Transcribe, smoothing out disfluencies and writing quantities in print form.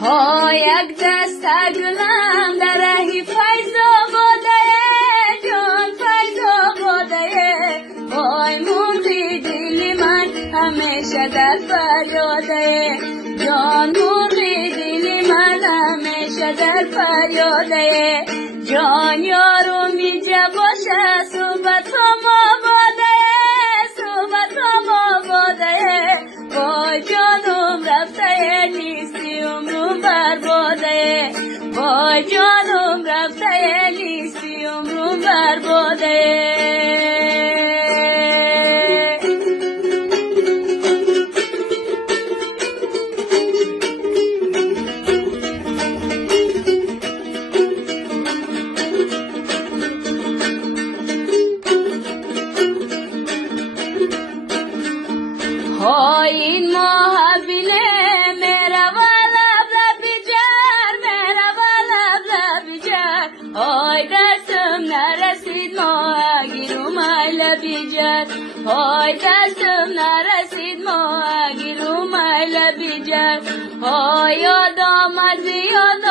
ها یک دست گلم در رهی فیض آباده جان فیض آباده وای مرغی دل من همیشه در فریاده جان مرغی دل من همیشه در فریاده جان یارو میجه باشه صحبتم آباده صحبتم آباده وای جانم رفته نیستی عمرم برباده وای جانم رفته نیستی عمرم برباده های این محبینه میرا ولب لبی جر میرا ولب لبی جر های دستم نرسید ماهگیرم ای لبی جر های دستم نرسید ماهگیرم ای لبی جر های یاد آمد یاد